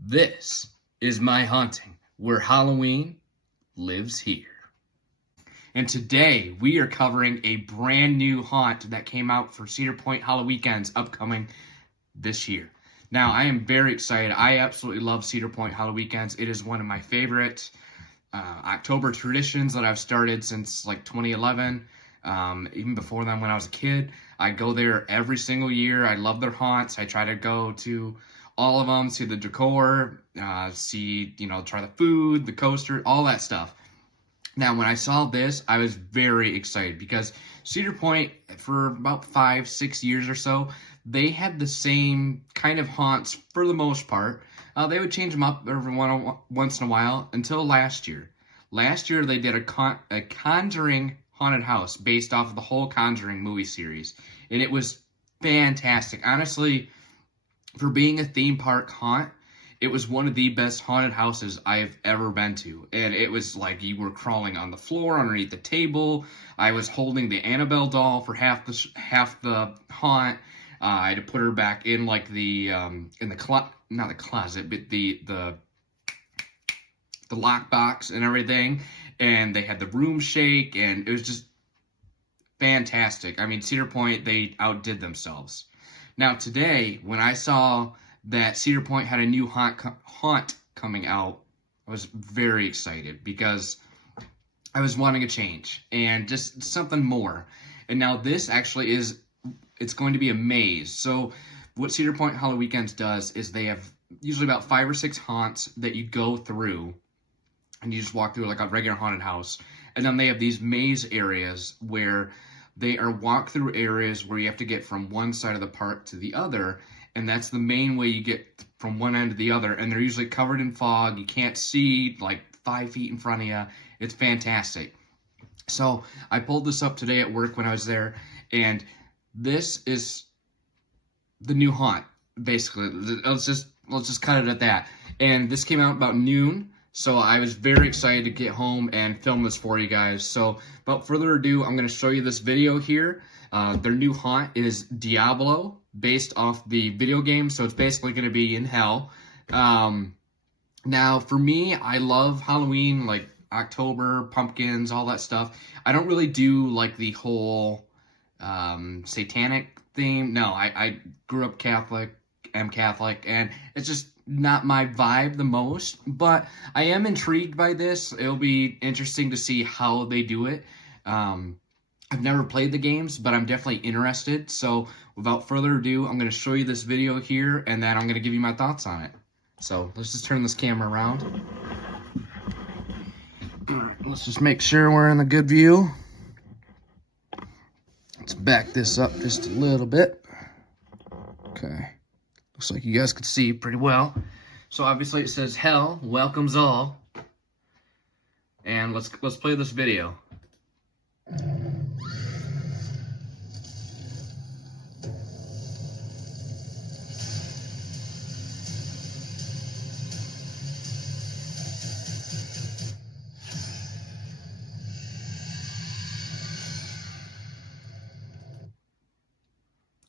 This is my haunting, where Halloween lives here. And today we are covering a brand new haunt that came out for Cedar Point Halloweekends upcoming this year. Now, I am very excited. I absolutely love Cedar Point Halloweekends. It is one of my favorite October traditions that I've started since like 2011. Even before then, when I was a kid, I go there every single year. I love their haunts. I try to go to all of them, see the decor, try the food, the coaster, all that stuff. Now, when I saw this, I was very excited because Cedar Point, for about 5-6 years or so, they had the same kind of haunts for the most part. They would change them up every once in a while until last year. Last year, they did a Conjuring haunted house based off of the whole Conjuring movie series, and it was fantastic. Honestly, for being a theme park haunt, it was one of the best haunted houses I've ever been to. And it was like you were crawling on the floor underneath the table. I was holding the Annabelle doll for half the haunt. I had to put her back in like the in the not the closet, but the lockbox and everything. And they had the room shake, and it was just fantastic. I mean, Cedar Point, they outdid themselves. Now today, when I saw that Cedar Point had a new haunt coming out, I was very excited because I was wanting a change and just something more. And now this actually it's going to be a maze. So what Cedar Point Halloweekends does is they have usually about 5 or 6 haunts that you go through, and you just walk through like a regular haunted house. And then they have these maze areas where they are walk-through areas where you have to get from one side of the park to the other, and that's the main way you get from one end to the other, and they're usually covered in fog. You can't see like 5 feet in front of you. It's fantastic. So I pulled this up today at work when I was there, and this is the new haunt, basically. Let's just cut it at that. And this came out about noon. So I was very excited to get home and film this for you guys. So without further ado, I'm going to show you this video here. Their new haunt is Diablo, based off the video game. So it's basically going to be in hell. Now, for me, I love Halloween, like October, pumpkins, all that stuff. I don't really do like the whole satanic theme. No, I grew up Catholic, am Catholic, and it's just not my vibe the most, but I am intrigued by this. It'll be interesting to see how they do it. I've never played the games, but I'm definitely interested. So without further ado, I'm going to show you this video here, and then I'm going to give you my thoughts on it. So let's just turn this camera around. Let's just make sure we're in a good view. Let's back this up just a little bit. Okay. Looks like you guys could see pretty well. So obviously it says hell welcomes all. And let's play this video.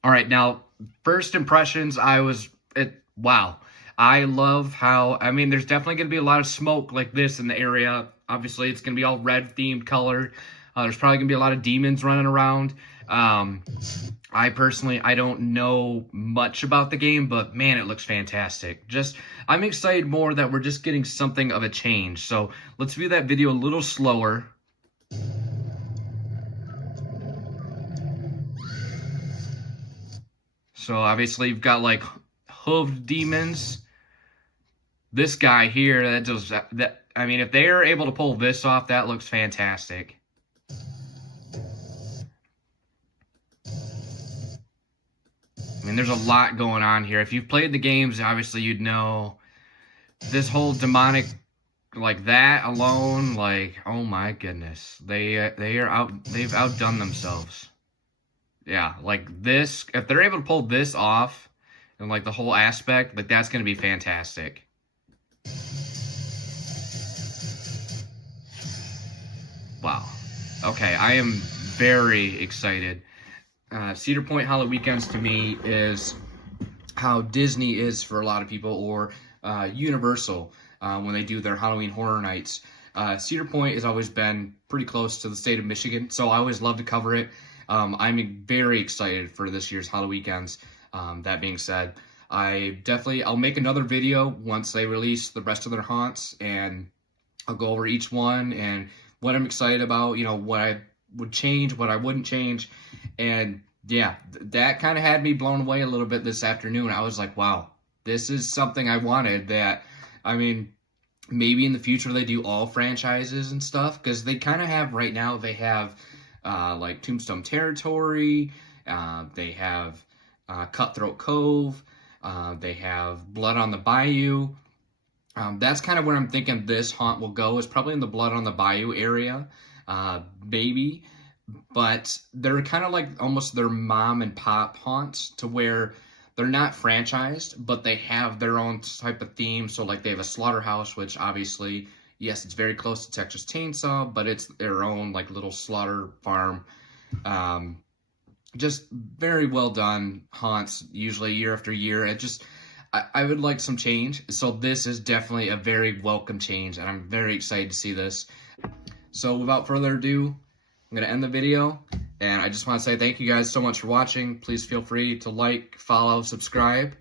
All right, now first impressions, wow. I love how, I mean, there's definitely going to be a lot of smoke like this in the area. Obviously, it's going to be all red themed color. There's probably going to be a lot of demons running around. I personally, I don't know much about the game, but man, it looks fantastic. I'm excited more that we're just getting something of a change. So let's view that video a little slower. So obviously you've got like hooved demons. This guy here, I mean, if they are able to pull this off, that looks fantastic. I mean, there's a lot going on here. If you've played the games, obviously you'd know this whole demonic, like that alone, like, oh my goodness. They've outdone themselves. Yeah, like this, if they're able to pull this off and like the whole aspect, like that's going to be fantastic. Wow. Okay, I am very excited. Cedar Point Halloweekends to me is how Disney is for a lot of people, or Universal when they do their Halloween Horror Nights. Cedar Point has always been pretty close to the state of Michigan, so I always love to cover it. I'm very excited for this year's Halloweekends. That being said, I'll make another video once they release the rest of their haunts, and I'll go over each one and what I'm excited about, you know, what I would change, what I wouldn't change. And yeah, that kind of had me blown away a little bit this afternoon. I was like, wow, this is something I wanted. That, I mean, maybe in the future they do all franchises and stuff, because they kind of have right now. They have like Tombstone Territory, they have Cutthroat Cove, they have Blood on the Bayou. That's kind of where I'm thinking this haunt will go, is probably in the Blood on the Bayou area, maybe. But they're kind of like almost their mom and pop haunts, to where they're not franchised, but they have their own type of theme. So like they have a slaughterhouse, which obviously, yes, it's very close to Texas Chainsaw, but it's their own like little slaughter farm. Just very well done haunts, usually year after year. I would like some change. So this is definitely a very welcome change, and I'm very excited to see this. So without further ado, I'm going to end the video, and I just want to say thank you guys so much for watching. Please feel free to like, follow, subscribe,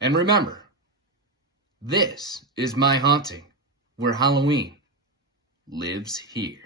and remember, this is my haunting, where Halloween lives here.